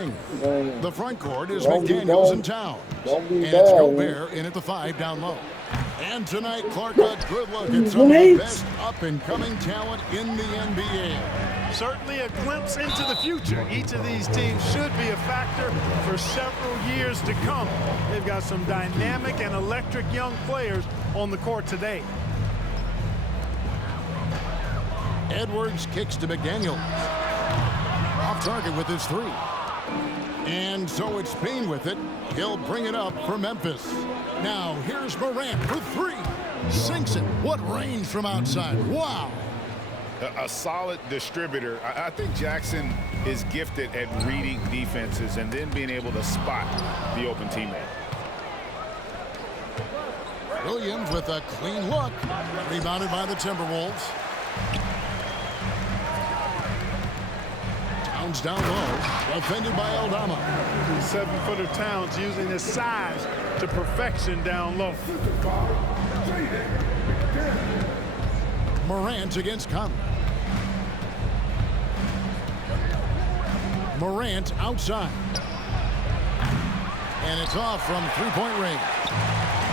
The front court is McDaniels in town. And it's Gobert in at the 5 down low. And tonight, Clark, a good look at some of the best up-and-coming talent in the NBA. Certainly a glimpse into the future. Each of these teams should be a factor for several years to come. They've got some dynamic and electric young players on the court today. Edwards kicks to McDaniels. Off target with his 3. And so it's Bain with it. He'll bring it up for Memphis. Now here's Morant for 3. Sinks it. What range from outside. Wow. A solid distributor. I think Jackson is gifted at reading defenses and then being able to spot the open teammate. Williams with a clean look. Rebounded by the Timberwolves. Towns down low. Defended by Aldama. 7-footer Towns using his size to perfection down low. Morant against Conley. Morant outside. And it's off from three-point range.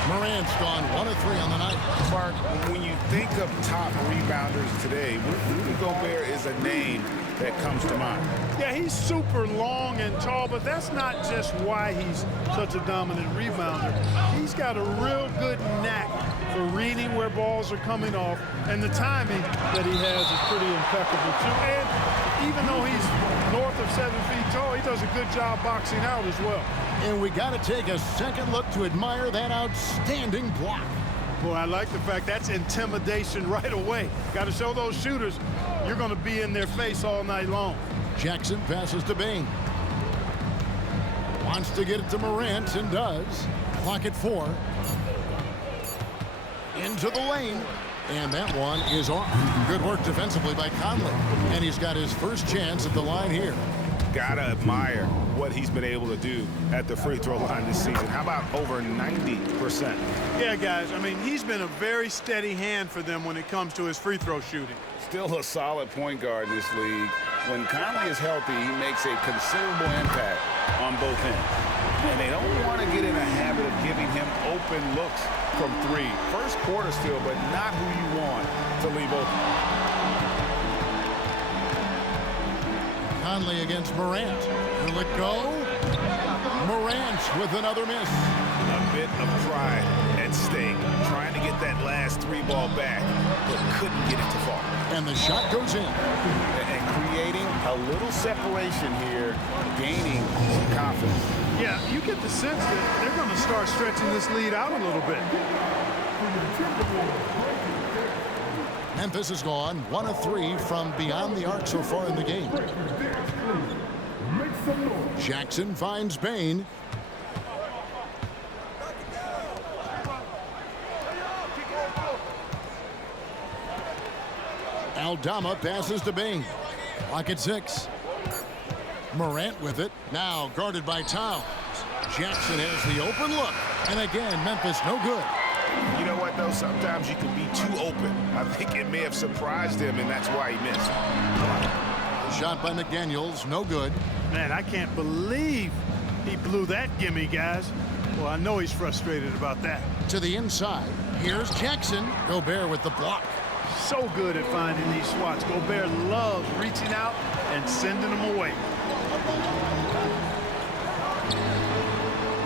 Morant's gone 1 of 3 on the night. Clark, when you think of top rebounders today, Rudy Gobert is a name that comes to mind. Yeah, he's super long and tall, but that's not just why he's such a dominant rebounder. He's got a real good knack for reading where balls are coming off, and the timing that he has is pretty impeccable too. And even though he's north of 7 feet tall, he does a good job boxing out as well. And we got to take a second look to admire that outstanding block. Boy, I like the fact that's intimidation right away. Got to show those shooters you're going to be in their face all night long. Jackson passes to Bain. Wants to get it to Morant and does. Clock at 4. Into the lane. And that one is off. Good work defensively by Conley. And he's got his first chance at the line here. Gotta admire what he's been able to do at the free throw line this season. How about over 90%? Yeah, guys, I mean, he's been a very steady hand for them when it comes to his free throw shooting. Still a solid point guard in this league. When Conley is healthy, he makes a considerable impact on both ends. And they don't want to get in a habit of giving him open looks from 3. First quarter still, but not who you want to leave open. Conley against Morant. Will it go? Morant with another miss. A bit of pride at stake. Trying to get that last 3 ball back, but couldn't get it to fall. And the shot goes in. And creating a little separation here, gaining some confidence. Yeah, you get the sense that they're going to start stretching this lead out a little bit. Memphis has gone 1 of 3 from beyond the arc so far in the game. Jackson finds Bain. Aldama passes to Bain. Clock at 6. Morant with it. Now guarded by Towns. Jackson has the open look. And again, Memphis no good. You know what, though? Sometimes you can be too open. I think it may have surprised him, and that's why he missed. The shot by McDaniels, no good. Man, I can't believe he blew that gimme, guys. Well, I know he's frustrated about that. To the inside. Here's Jackson. Gobert with the block. So good at finding these swats. Gobert loves reaching out and sending them away.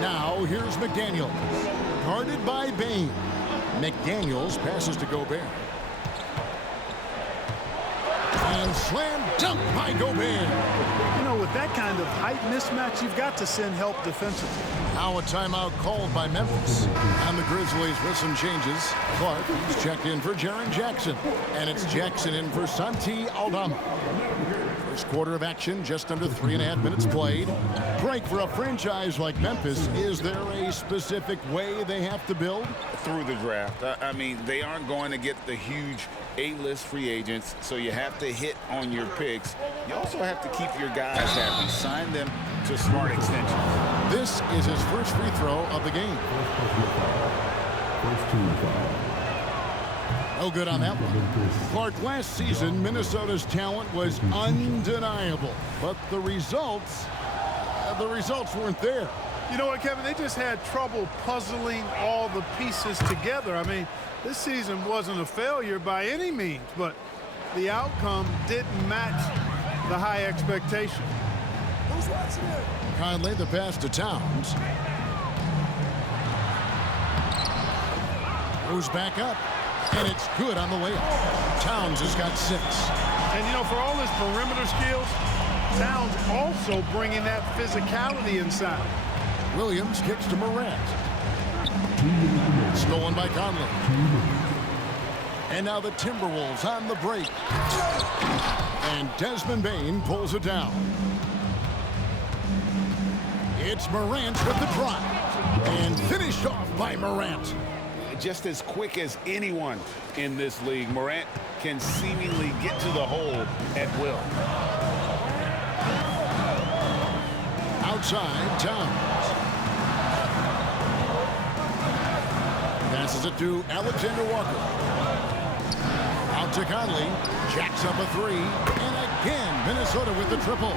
Now here's McDaniels. Guarded by Bain. McDaniels passes to Gobert. And slam dunk by Gobert. You know, with that kind of height mismatch, you've got to send help defensively. Now a timeout called by Memphis. And the Grizzlies with some changes. Clark is checked in for Jaren Jackson. And it's Jackson in for Santi Aldama. First quarter of action, just under 3.5 minutes played. Break for a franchise like Memphis. Is there a specific way they have to build? Through the draft. I mean, they aren't going to get the huge A-list free agents, so you have to hit on your picks. You also have to keep your guys happy. Sign them to smart extensions. This is his first free throw of the game. No good on that one. Clark, last season, Minnesota's talent was undeniable, but the results the results weren't there. You know what, Kevin? They just had trouble puzzling all the pieces together. I mean, this season wasn't a failure by any means, but the outcome didn't match the high expectation. Who's watching it? Conley, the pass to Towns. Goes back up, and it's good on the layup. Towns has got 6. And, you know, for all his perimeter skills, Towns also bringing that physicality inside. Williams kicks to Morant. Stolen by Conley. And now the Timberwolves on the break. And Desmond Bane pulls it down. It's Morant with the drop. And finished off by Morant. Just as quick as anyone in this league, Morant can seemingly get to the hole at will. Outside, Towns. Passes it to Alexander Walker. Out to Conley. Jacks up a 3. And again, Minnesota with the triple.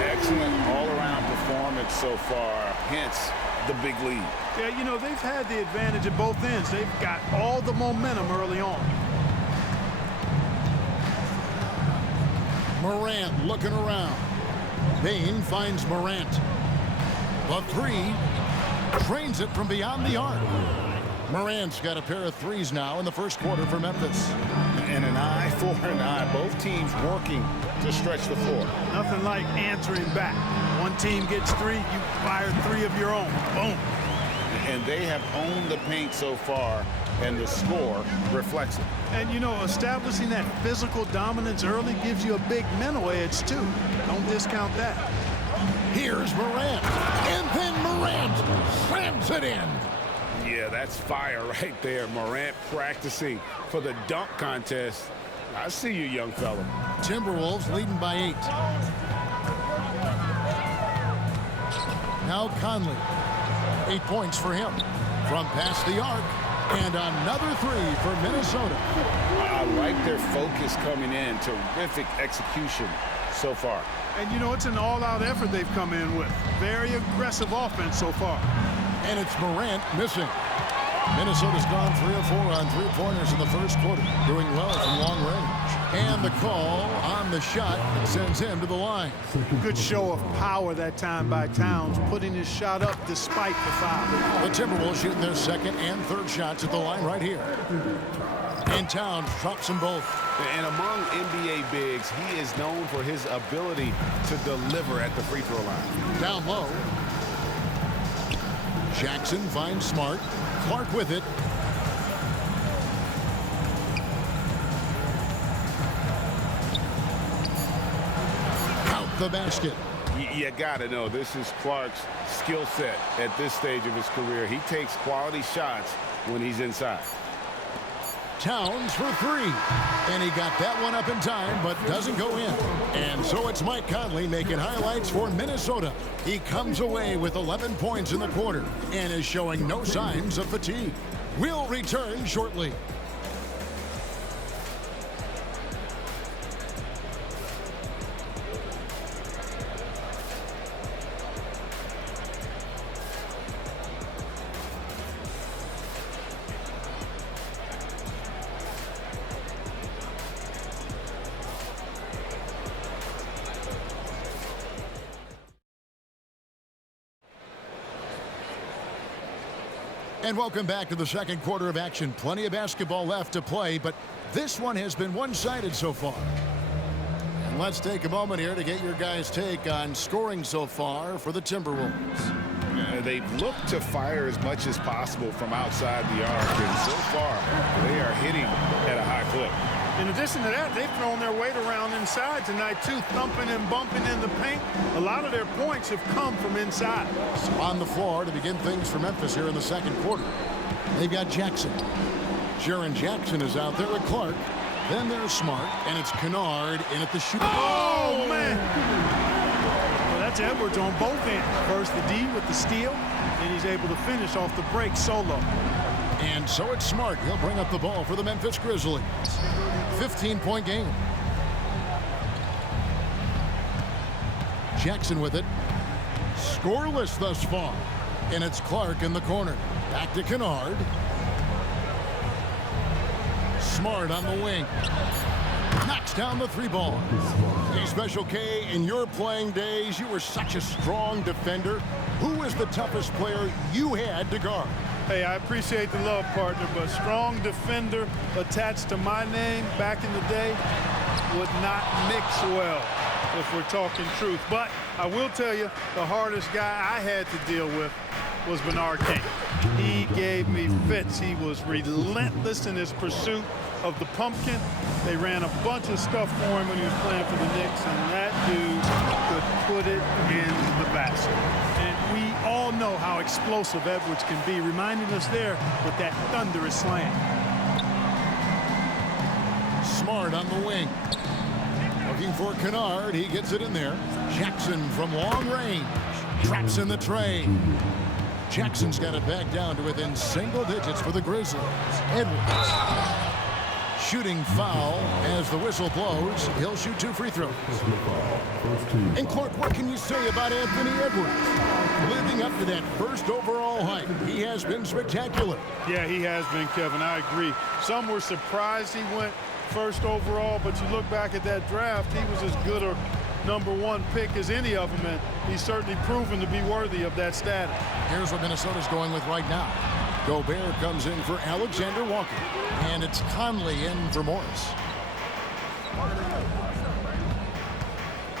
Excellent all-around performance so far, hence the big lead. Yeah, you know, they've had the advantage at both ends. They've got all the momentum early on. Morant looking around. Bane finds Morant. The 3. Trains it from beyond the arc. Morant's got a pair of 3s now in the first quarter for Memphis. And an eye for an eye. Both teams working to stretch the floor. Nothing like answering back. One team gets 3, you fire 3 of your own. Boom. And they have owned the paint so far, and the score reflects it. And, you know, establishing that physical dominance early gives you a big mental edge, too. Don't discount that. Here's Morant. And then Morant slams it in. Yeah, that's fire right there. Morant practicing for the dunk contest. I see you, young fella. Timberwolves leading by 8. Now Conley. 8 points for him. From past the arc. And another 3 for Minnesota. I like their focus coming in. Terrific execution so far. And, you know, it's an all-out effort they've come in with. Very aggressive offense so far. And it's Morant missing. Minnesota's gone 3 of 4 on 3-pointers in the first quarter. Doing well from long range. And the call on the shot that sends him to the line. Good show of power that time by Towns, putting his shot up despite the foul. The Timberwolves shooting their second and third shots at the line right here. And Towns drops them both. And among NBA bigs, he is known for his ability to deliver at the free throw line. Down low. Jackson finds Smart. Clark with it. Out the basket. You got to know, this is Clark's skill set at this stage of his career. He takes quality shots when he's inside. Towns for 3. And he got that one up in time, but doesn't go in. And so it's Mike Conley making highlights for Minnesota. He comes away with 11 points in the quarter and is showing no signs of fatigue. We'll return shortly. And welcome back to the second quarter of action. Plenty of basketball left to play, but this one has been one-sided so far. And let's take a moment here to get your guys' take on scoring so far for the Timberwolves. They've looked to fire as much as possible from outside the arc, and so far they are hitting at a high clip. In addition to that, they've thrown their weight around inside tonight, too, thumping and bumping in the paint. A lot of their points have come from inside. On the floor to begin things for Memphis here in the second quarter. They've got Jackson. Jaren Jackson is out there with Clark. Then there's Smart, and it's Kennard in at the shoot. Oh, man! Well, that's Edwards on both ends. First the D with the steal, and he's able to finish off the break solo. And so it's Smart. He'll bring up the ball for the Memphis Grizzlies. 15-point game. Jackson with it. Scoreless thus far. And it's Clark in the corner. Back to Kennard. Smart on the wing. Knocks down the three ball. Hey, Special K, in your playing days, you were such a strong defender. Who was the toughest player you had to guard? Hey, I appreciate the love, partner, but strong defender attached to my name back in the day would not mix well if we're talking truth. But I will tell you, the hardest guy I had to deal with was Bernard King. He gave me fits. He was relentless in his pursuit of the pumpkin. They ran a bunch of stuff for him when he was playing for the Knicks, and that dude could put it in the basket. And we all know how explosive Edwards can be, reminding us there with that thunderous slam. Smart on the wing. Looking for Kennard. He gets it in there. Jackson from long range. Traps in the tray. Jackson's got it back down to within single digits for the Grizzlies. Edwards. Shooting foul as the whistle blows. He'll shoot 2 free throws. And Clark, what can you say about Anthony Edwards? Living up to that first overall hype, he has been spectacular. Yeah, he has been, Kevin. I agree. Some were surprised he went first overall, but you look back at that draft, he was as good a #1 pick as any of them, and he's certainly proven to be worthy of that status. Here's what Minnesota's going with right now. Gobert comes in for Alexander Walker, and it's Conley in for Morris.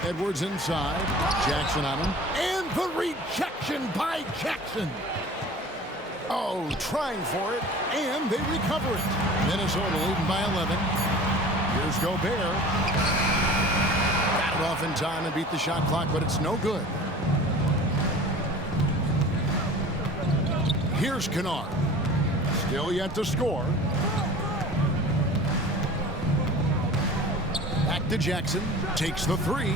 Edwards inside, Jackson on him, and the rejection by Jackson. Oh, trying for it, and they recover it. Minnesota leading by 11. Here's Gobert. Got it off in time and beat the shot clock, but it's no good. Here's Kennard. Still yet to score. Back to Jackson. Takes the three.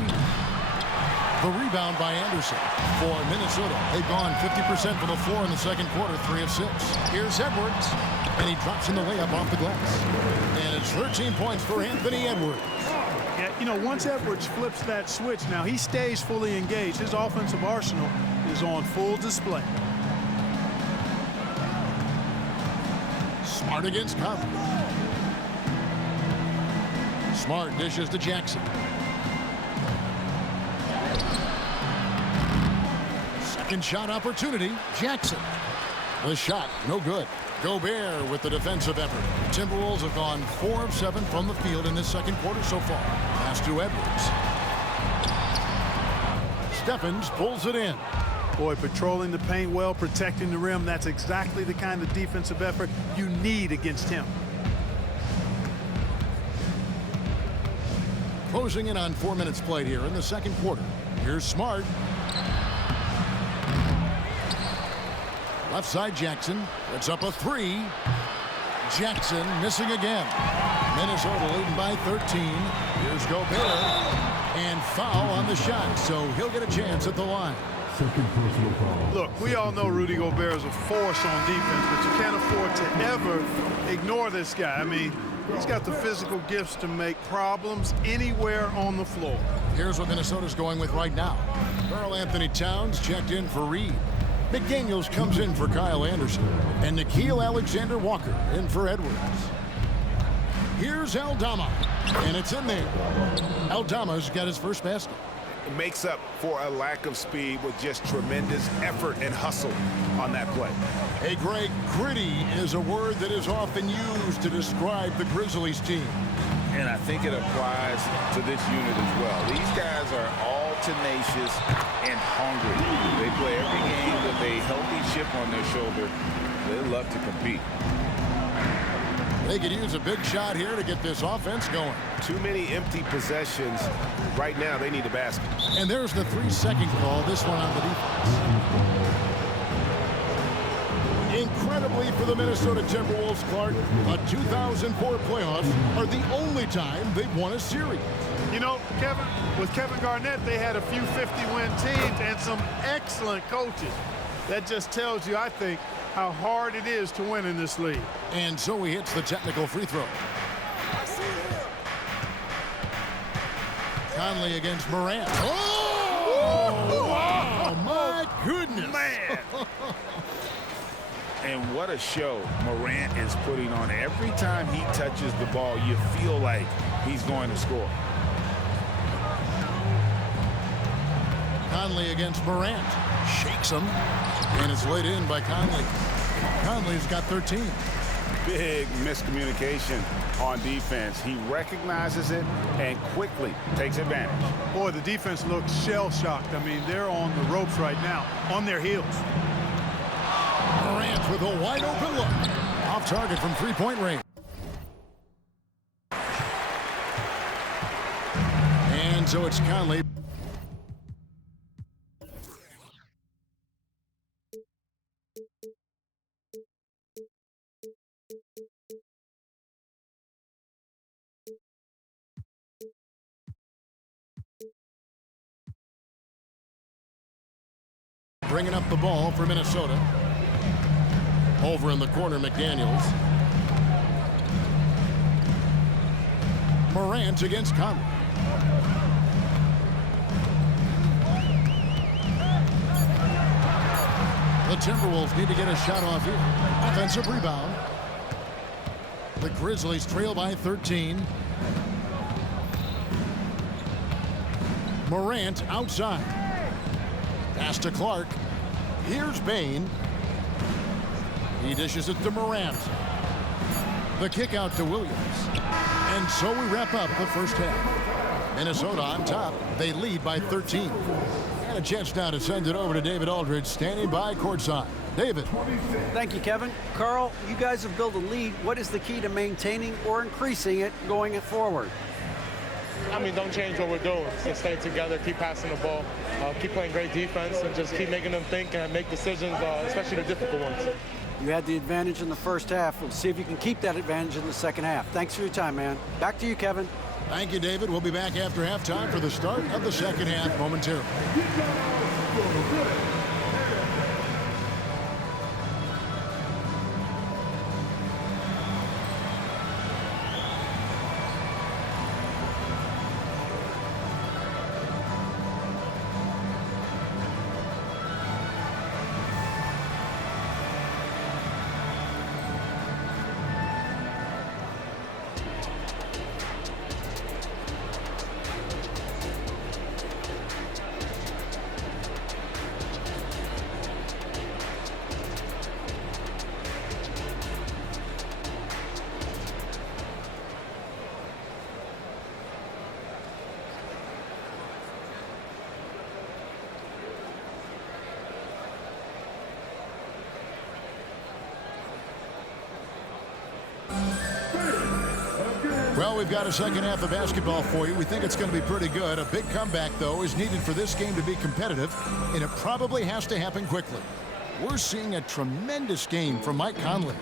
The rebound by Anderson for Minnesota. They've gone 50% from the floor in the second quarter, 3 of 6. Here's Edwards, and he drops in the layup off the glass. And it's 13 points for Anthony Edwards. Yeah, you know, once Edwards flips that switch, now he stays fully engaged. His offensive arsenal is on full display. Smart against Conley. Smart dishes to Jackson. Second shot opportunity. Jackson. The shot, no good. Gobert with the defensive effort. The Timberwolves have gone 4 of 7 from the field in this second quarter so far. Pass to Edwards. Stephens pulls it in. Boy, patrolling the paint well, protecting the rim. That's exactly the kind of defensive effort you need against him. Closing in on 4 minutes played here in the second quarter. Here's Smart. Left side Jackson. It's up a 3. Jackson missing again. Minnesota leading by 13. Here's Gobert. And foul on the shot, so he'll get a chance at the line. Second personal foul. Look, we all know Rudy Gobert is a force on defense, but you can't afford to ever ignore this guy. I mean, he's got the physical gifts to make problems anywhere on the floor. Here's what Minnesota's going with right now. Karl Anthony Towns checked in for Reed. McDaniels comes in for Kyle Anderson. And Nickeil Alexander-Walker in for Edwards. Here's Aldama. And it's in there. Aldama's got his first basket. It makes up for a lack of speed with just tremendous effort and hustle on that play. Hey, Greg, gritty is a word that is often used to describe the Grizzlies team. And I think it applies to this unit as well. These guys are all tenacious and hungry. They play every game with a healthy chip on their shoulder. They love to compete. They could use a big shot here to get this offense going. Too many empty possessions. Right now, they need a basket. And there's the 3-second call, this one on the defense. Incredibly for the Minnesota Timberwolves, Clark, the 2004 playoffs are the only time they've won a series. You know, Kevin, with Kevin Garnett, they had a few 50-win teams and some excellent coaches. That just tells you, I think, how hard it is to win in this league. And so he hits the technical free throw. Conley against Morant. Oh, wow, my And what a show Morant is putting on. Every time he touches the ball, you feel like he's going to score. Conley against Morant. Shakes him. And it's laid in by Conley. Conley's got 13. Big miscommunication on defense. He recognizes it and quickly takes advantage. Boy, the defense looks shell-shocked. I mean, they're on the ropes right now, on their heels. Morant with a wide-open look. Off target from three-point range. And so it's Conley. Bringing up the ball for Minnesota. Over in the corner, McDaniels. Morant against Conley. The Timberwolves need to get a shot off here. Offensive rebound. The Grizzlies trail by 13. Morant outside. Pass to Clark. Here's Bain. He dishes it to Morant. The kick out to Williams. And so we wrap up the first half. Minnesota on top. They lead by 13. And a chance now to send it over to David Aldridge, standing by courtside. David. Thank you, Kevin. Carl, you guys have built a lead. What is the key to maintaining or increasing it going forward? I mean, don't change what we're doing. Just stay together, keep passing the ball, keep playing great defense, and just keep making them think and make decisions, especially the difficult ones. You had the advantage in the first half. We'll see if you can keep that advantage in the second half. Thanks for your time, man. Back to you, Kevin. Thank you, David. We'll be back after halftime for the start of the second half momentarily. Well, we've got a second half of basketball for you. We think it's going to be pretty good. A big comeback, though, is needed for this game to be competitive, and it probably has to happen quickly. We're seeing a tremendous game from Mike Conley.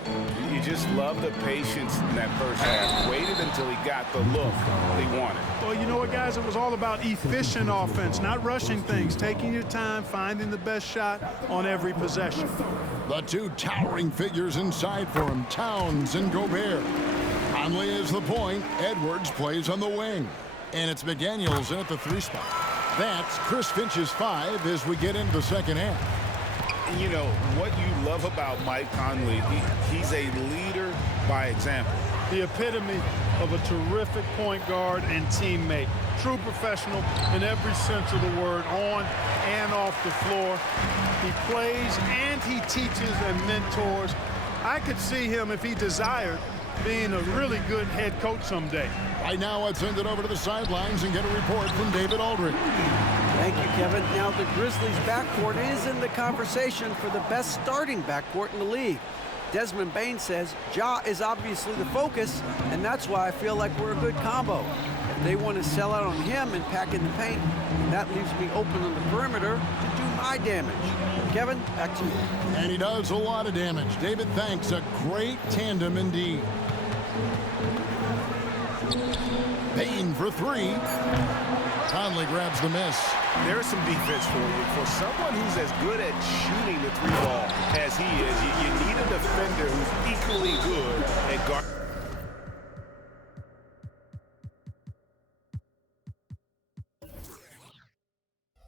You just love the patience in that first half. Waited until he got the look he wanted. Well, you know what, guys? It was all about efficient offense, not rushing things, taking your time, finding the best shot on every possession. The two towering figures inside for him, Towns and Gobert. Conley is the point. Edwards plays on the wing. And it's McDaniels in at the 3 spot. That's Chris Finch's 5 as we get into the second half. You know, what you love about Mike Conley, he's a leader by example. The epitome of a terrific point guard and teammate. True professional in every sense of the word, on and off the floor. He plays and he teaches and mentors. I could see him, if he desired, being a really good head coach someday. Right now, let's send it over to the sidelines and get a report from David Aldridge. Thank you, Kevin. Now the Grizzlies' backcourt is in the conversation for the best starting backcourt in the league. Desmond Bain says Ja is obviously the focus, and that's why I feel like we're a good combo. If they want to sell out on him and pack in the paint, that leaves me open on the perimeter to do my damage. Kevin, back to you. And he does a lot of damage. David, thanks. A great tandem indeed. Bain for 3. Conley grabs the miss. There's some defense for you. For someone who's as good at shooting the 3-ball as he is, you need a defender who's equally good at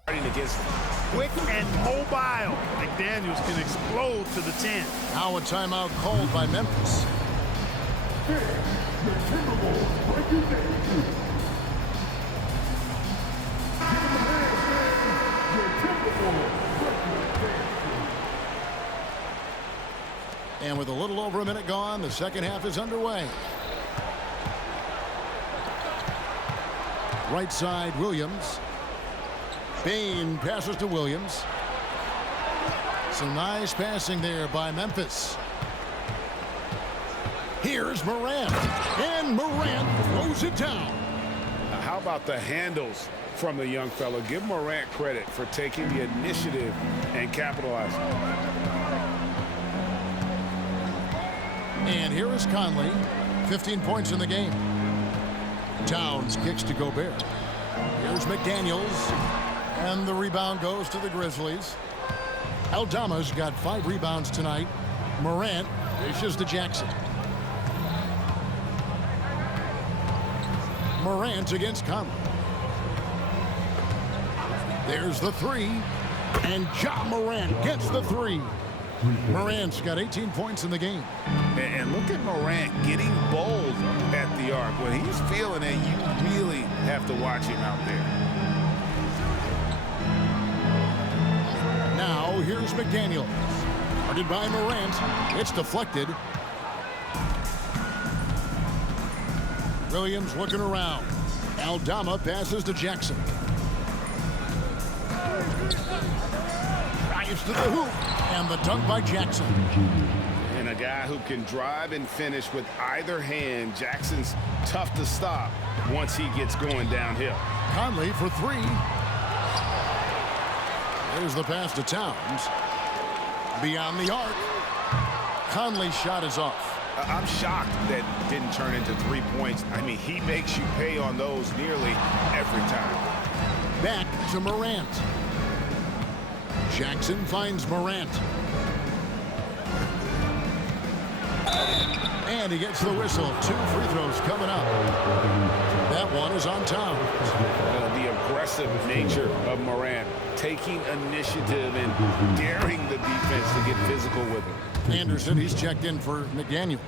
guarding against quick and mobile. McDaniels can explode to the 10. Now a timeout called by Memphis. And with a little over a minute gone, the second half is underway. Right side, Williams. Bain passes to Williams. Some nice passing there by Memphis. Here's Morant. And Morant throws it down. How about the handles from the young fella? Give Morant credit for taking the initiative and capitalizing. And here is Conley. 15 points in the game. Towns kicks to Gobert. Here's McDaniels. And the rebound goes to the Grizzlies. Aldama's got 5 rebounds tonight. Morant dishes to Jackson. Morant against Conley. There's the 3. And Ja Morant gets the 3. Morant's got 18 points in the game. And look at Morant getting bold at the arc. When he's feeling it, you really have to watch him out there. Now here's McDaniels. Guarded by Morant. It's deflected. Williams looking around. Aldama passes to Jackson. Drives to the hoop. And the dunk by Jackson. And a guy who can drive and finish with either hand. Jackson's tough to stop once he gets going downhill. Conley for 3. There's the pass to Towns. Beyond the arc. Conley's shot is off. I'm shocked that didn't turn into 3 points. I mean, he makes you pay on those nearly every time. Back to Morant. Jackson finds Morant. And he gets the whistle. 2 free throws coming up. That one is on Towns. The aggressive nature of Morant, taking initiative and daring the defense to get physical with him. Anderson, he's checked in for McDaniels.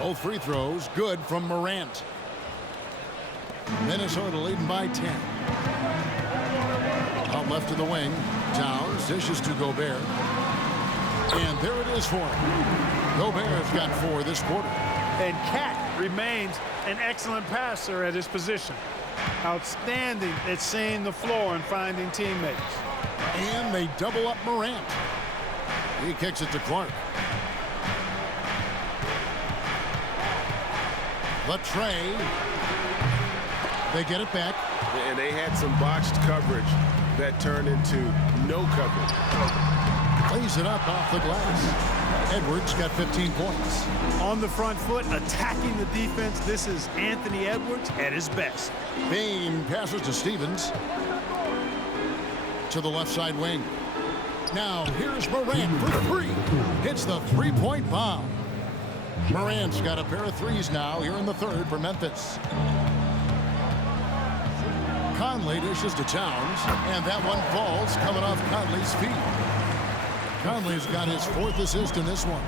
Both free throws good from Morant. Minnesota leading by 10. Out left to the wing. Towns dishes to Gobert. And there it is for him. Gobert's got 4 this quarter. And Cat remains an excellent passer at his position. Outstanding at seeing the floor and finding teammates. And they double up Morant. He kicks it to Clark. The tray. They get it back. And they had some botched coverage that turned into no coverage. Plays it up off the glass. Edwards got 15 points. On the front foot, attacking the defense. This is Anthony Edwards at his best. Bain passes to Stevens. To the left side wing. Now here's Morant for 3. Hits the 3-point bomb. Morant's got a pair of 3s now here in the 3rd for Memphis. Conley dishes to Towns, and that one falls coming off Conley's feet. Conley's got his 4th assist in this one.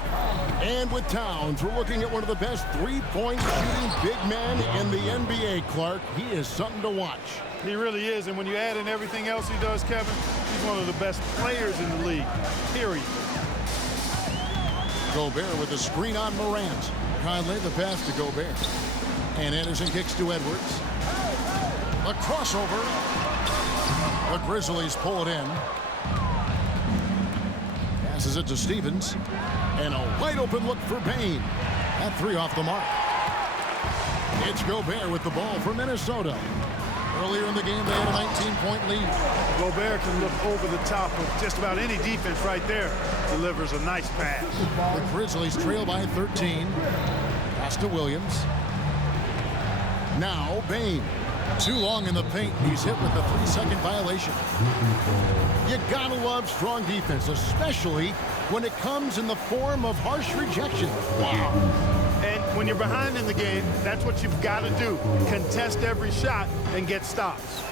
And with Towns, we're looking at one of the best 3-point shooting big men in the NBA, Clark. He is something to watch. He really is, and when you add in everything else he does, Kevin, he's one of the best players in the league, period. Gobert with a screen on Morant. Conley the pass to Gobert. And Anderson kicks to Edwards. A crossover. The Grizzlies pull it in. Passes it to Stevens. And a wide open look for Bain. That 3 off the mark. It's Gobert with the ball for Minnesota. Earlier in the game, they had a 19-point lead. Gobert can look over the top of just about any defense right there. Delivers a nice pass. The Grizzlies trail by 13. Pass to Williams. Now Bain. Too long in the paint. He's hit with the 3-second violation. You gotta love strong defense, especially when it comes in the form of harsh rejection. Wow. And when you're behind in the game, that's what you've got to do. Contest every shot and get stops.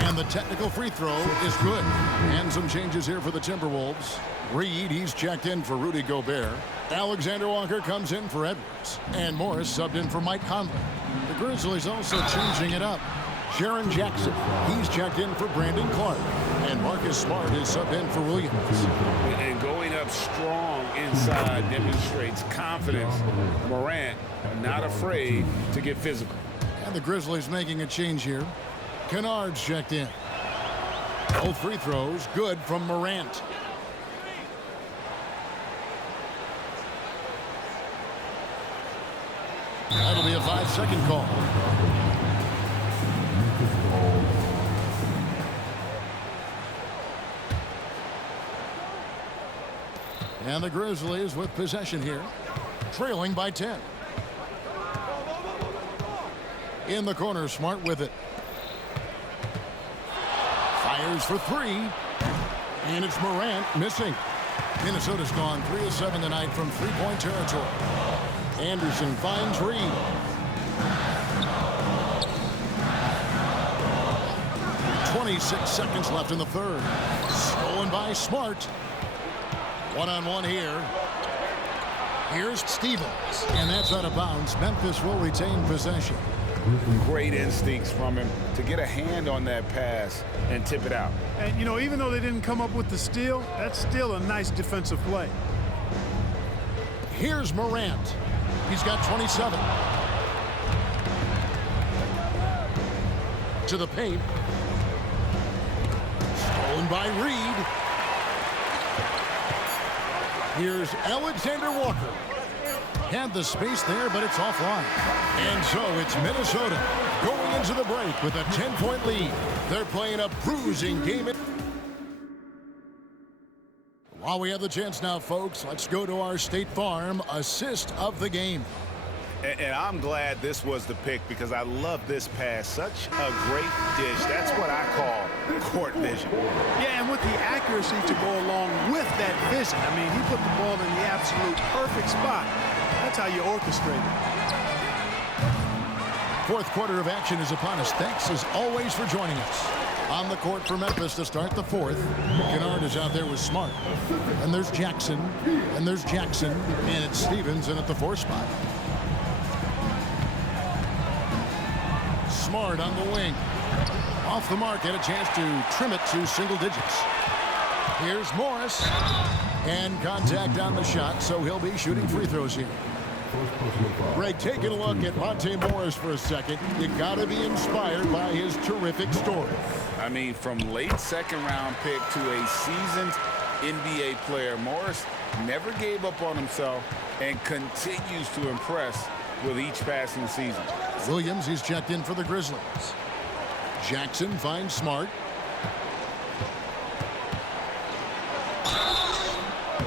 And the technical free throw is good. And some changes here for the Timberwolves. Reed, he's checked in for Rudy Gobert. Alexander Walker comes in for Edwards. And Morris subbed in for Mike Conley. The Grizzlies also changing it up. Jaren Jackson, he's checked in for Brandon Clark. And Marcus Smart is subbed in for Williams. And going up strong inside demonstrates confidence. Morant not afraid to get physical. And the Grizzlies making a change here. Kennard's checked in. Both free throws good from Morant. That'll be a 5-second call. And the Grizzlies with possession here, trailing by 10. In the corner, Smart with it. Fires for three. And it's Morant missing. Minnesota's gone 3 of 7 tonight from three-point territory. Anderson finds Reed. .26 seconds left in the third. Stolen by Smart. One-on-one here. Here's Stevens. And that's out of bounds. Memphis will retain possession. Great instincts from him to get a hand on that pass and tip it out. And, you know, even though they didn't come up with the steal, that's still a nice defensive play. Here's Morant. He's got 27. To the paint. Stolen by Reed. Here's Alexander Walker. Had the space there, but it's offline. And so it's Minnesota going into the break with a 10-point lead. They're playing a bruising game. While we have the chance now, folks, let's go to our State Farm assist of the game. And I'm glad this was the pick because I love this pass. Such a great dish. That's what I call court vision. Yeah, and with the accuracy to go along with that vision. I mean, he put the ball in the absolute perfect spot. That's how you orchestrate it. Fourth quarter of action is upon us. Thanks, as always, for joining us. On the court for Memphis to start the fourth. Kennard is out there with Smart. And there's Jackson. And there's Jackson. And it's Stevens in at the 4 spot. Smart on the wing. Off the mark, had a chance to trim it to single digits. Here's Morris. And contact on the shot, so he'll be shooting free throws here. Greg, taking a look at Monte Morris for a second. You got to be inspired by his terrific story. I mean, from late second-round pick to a seasoned NBA player, Morris never gave up on himself and continues to impress with each passing season. Williams, he's checked in for the Grizzlies. Jackson finds Smart.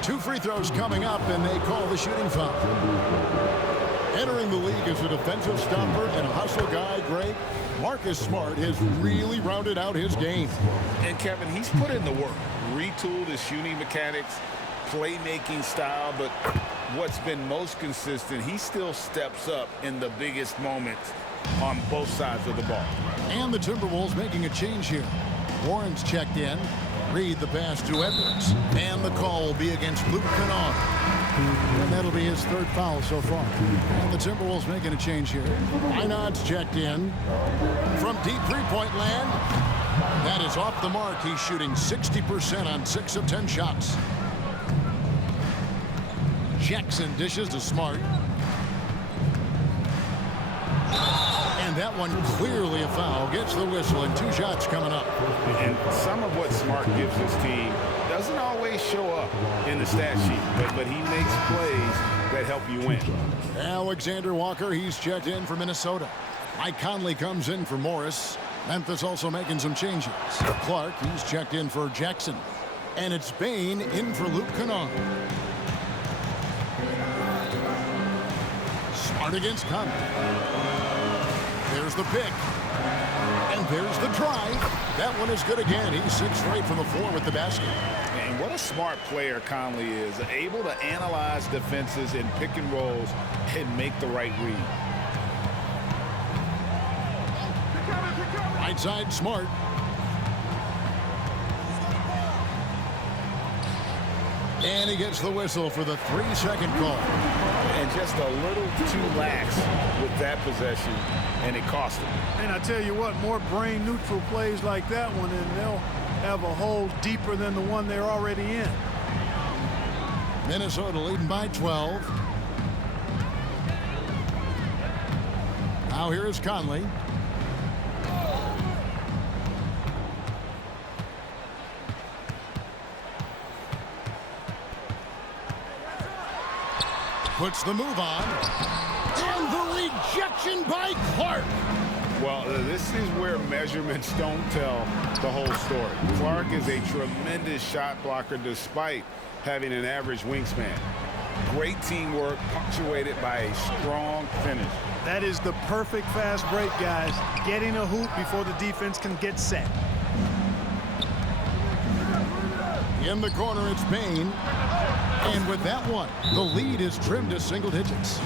2 free throws coming up, and they call the shooting foul. Entering the league as a defensive stopper and a hustle guy, Greg, Marcus Smart has really rounded out his game. And Kevin, he's put in the work, retooled his shooting mechanics, playmaking style, but what's been most consistent, he still steps up in the biggest moments on both sides of the ball. And the Timberwolves making a change here. Warren's checked in. Reed the pass to Edwards. And the call will be against Luke Kennard. And that'll be his 3rd foul so far. And the Timberwolves making a change here. Inod's checked in. From deep three-point land. That is off the mark. He's shooting 60% on 6 of 10 shots. Jackson dishes to Smart. And that one clearly a foul. Gets the whistle, and 2 shots coming up. And some of what Smart gives his team doesn't always show up in the stat sheet, but he makes plays that help you win. Alexander Walker, he's checked in for Minnesota. Mike Conley comes in for Morris. Memphis also making some changes. Clark, he's checked in for Jackson. And it's Bain in for Luke Kennard. Smart against Conley. There's the pick. And there's the drive. That one is good again. He's 6 straight from the floor with the basket. And what a smart player Conley is, able to analyze defenses in pick and rolls and make the right read. Right side, Smart. And he gets the whistle for the 3-second call. And just a little too lax with that possession, and it cost him. And I tell you what, more brain neutral plays like that one, and they'll have a hole deeper than the one they're already in. Minnesota leading by 12. Now here is Conley. Puts the move on. And the rejection by Clark. Well, this is where measurements don't tell the whole story. Clark is a tremendous shot blocker despite having an average wingspan. Great teamwork punctuated by a strong finish. That is the perfect fast break, guys. Getting a hoop before the defense can get set. In the corner, it's Bain. And with that one, the lead is trimmed to single digits.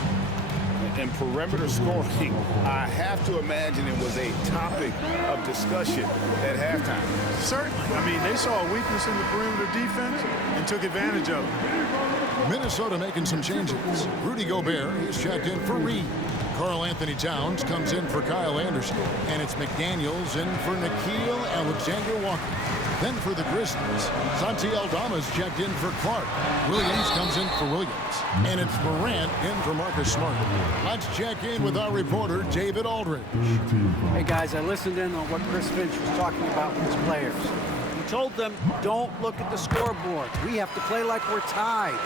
And perimeter scoring, I have to imagine it was a topic of discussion at halftime. Certainly. I mean, they saw a weakness in the perimeter defense and took advantage of it. Minnesota making some changes. Rudy Gobert is checked in for Reed. Karl Anthony Towns comes in for Kyle Anderson. And it's McDaniels in for Nickeil Alexander-Walker. Then for the Grizzlies, Santi Aldama's checked in for Clark. Williams comes in for Williams. And it's Morant in for Marcus Smart. Let's check in with our reporter, David Aldridge. Hey, guys, I listened in on what Chris Finch was talking about with his players. He told them, don't look at the scoreboard. We have to play like we're tied.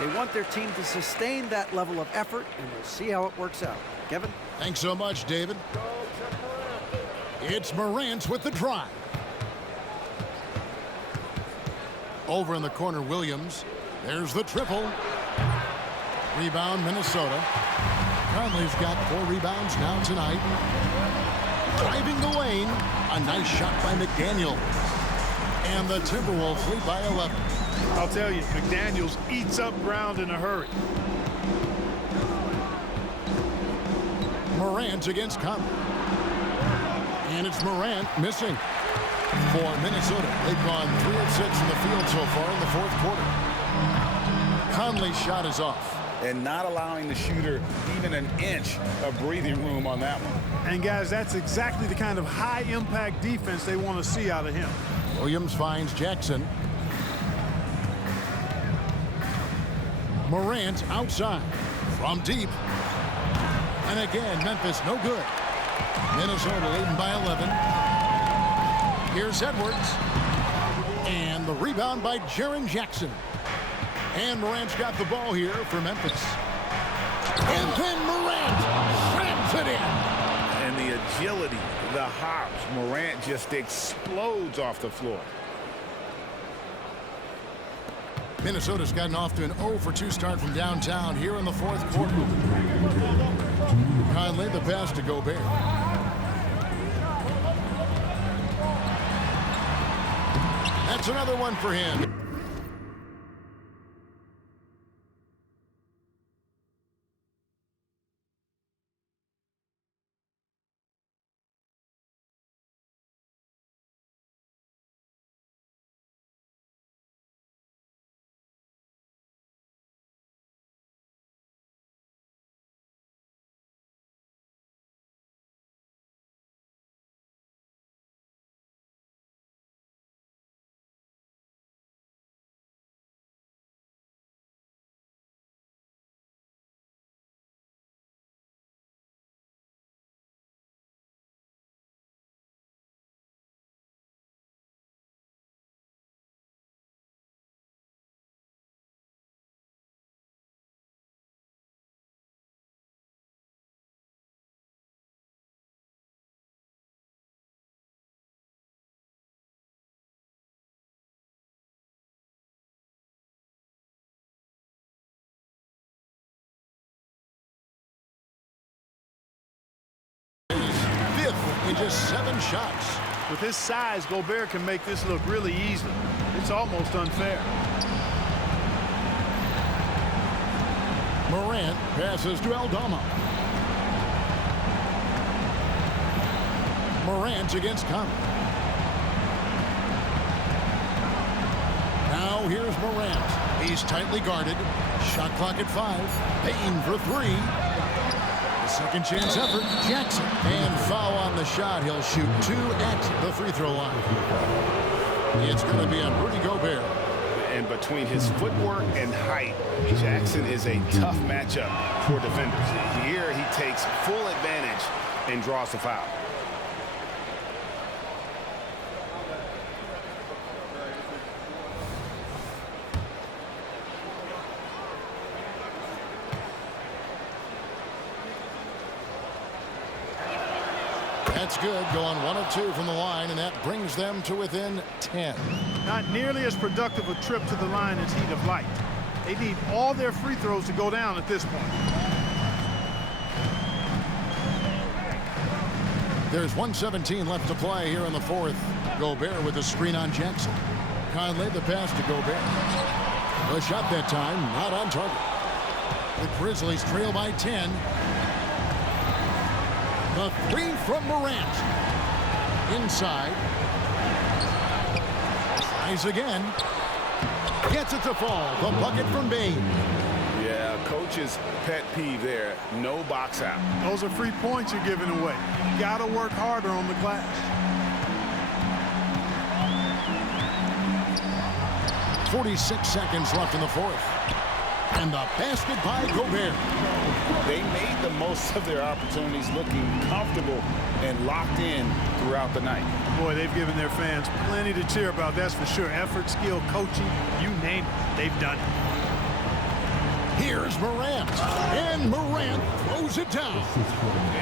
They want their team to sustain that level of effort, and we'll see how it works out. Kevin? Thanks so much, David. It's Morant with the drive. Over in the corner, Williams. There's the triple. Rebound, Minnesota. Conley's got 4 rebounds now tonight. Driving the lane. A nice shot by McDaniel. And the Timberwolves lead by 11. I'll tell you, McDaniels eats up ground in a hurry. Morant against Conley. And it's Morant missing. For Minnesota, they've gone 3 of 6 in the field so far in the 4th quarter. Conley's shot is off. And not allowing the shooter even an inch of breathing room on that one. And guys, that's exactly the kind of high-impact defense they want to see out of him. Williams finds Jackson. Morant outside from deep. And again, Memphis no good. Minnesota leading by 11. Here's Edwards. And the rebound by Jaren Jackson. And Morant's got the ball here for Memphis. And then Morant slams it in. And the agility, the hops, Morant just explodes off the floor. Minnesota's gotten off to an 0-for-2 start from downtown here in the 4th quarter. Conley the pass to Gobert. That's another one for him. In just 7 shots. With his size, Gobert can make this look really easy. It's almost unfair. Morant passes to Aldama. Morant against Conley. Now here's Morant. He's tightly guarded. Shot clock at 5. Payne for 3. The second chance effort. Jackson. And foul on the shot. He'll shoot 2 at the free throw line. It's going to be on Rudy Gobert. And between his footwork and height, Jackson is a tough matchup for defenders. Here he takes full advantage and draws the foul. That's good, going 1 of 2 from the line, and that brings them to within 10. Not nearly as productive a trip to the line as he'd have liked. They need all their free throws to go down at this point. There's 1:17 left to play here in the fourth. Gobert with a screen on Jackson. Conley the pass to Gobert. The shot that time, not on target. The Grizzlies trail by 10. The 3 from Morant. Inside. Tries again. Gets it to fall. The bucket from Bane. Yeah, coach's pet peeve there. No box out. Those are free points you're giving away. You got to work harder on the glass. 46 seconds left in the fourth. And the basket by Gobert. They made the most of their opportunities, looking comfortable and locked in throughout the night. Boy, they've given their fans plenty to cheer about, that's for sure. Effort, skill, coaching, you name it, they've done it. Here's Morant. And Morant throws it down.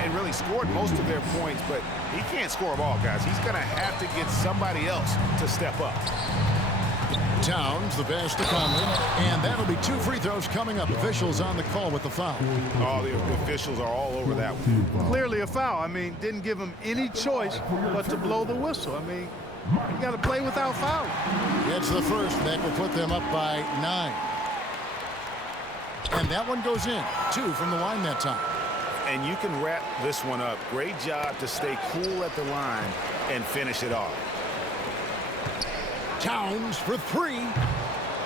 And really scored most of their points, but he can't score them all, guys. He's going to have to get somebody else to step up. Towns, the pass to Conley, and that'll be 2 free throws coming up. Officials on the call with the foul. Oh, the officials are all over that one. Clearly a foul. I mean, didn't give him any choice but to blow the whistle. I mean, you got to play without foul. It's the first. That will put them up by 9. And that one goes in. 2 from the line that time. And you can wrap this one up. Great job to stay cool at the line and finish it off. Towns for 3.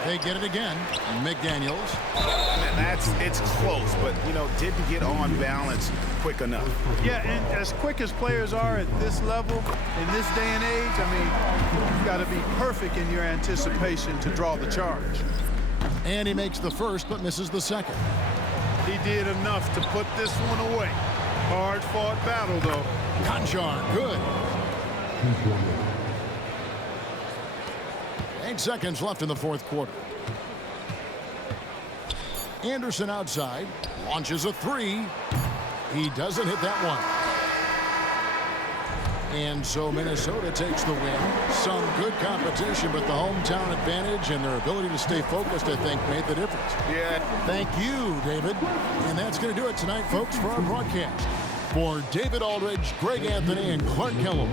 They get it again. McDaniels. And it's close, but, you know, didn't get on balance quick enough. Yeah, and as quick as players are at this level, in this day and age, I mean, you've got to be perfect in your anticipation to draw the charge. And he makes the first, but misses the second. He did enough to put this one away. Hard-fought battle, though. Conchar, good. 8 seconds left in the fourth quarter. Anderson outside, launches a 3. He doesn't hit that one. And so Minnesota takes the win. Some good competition, but the hometown advantage and their ability to stay focused, I think, made the difference. Yeah. Thank you, David. And that's going to do it tonight, folks, for our broadcast. For David Aldridge, Greg Anthony, and Clark Kellum.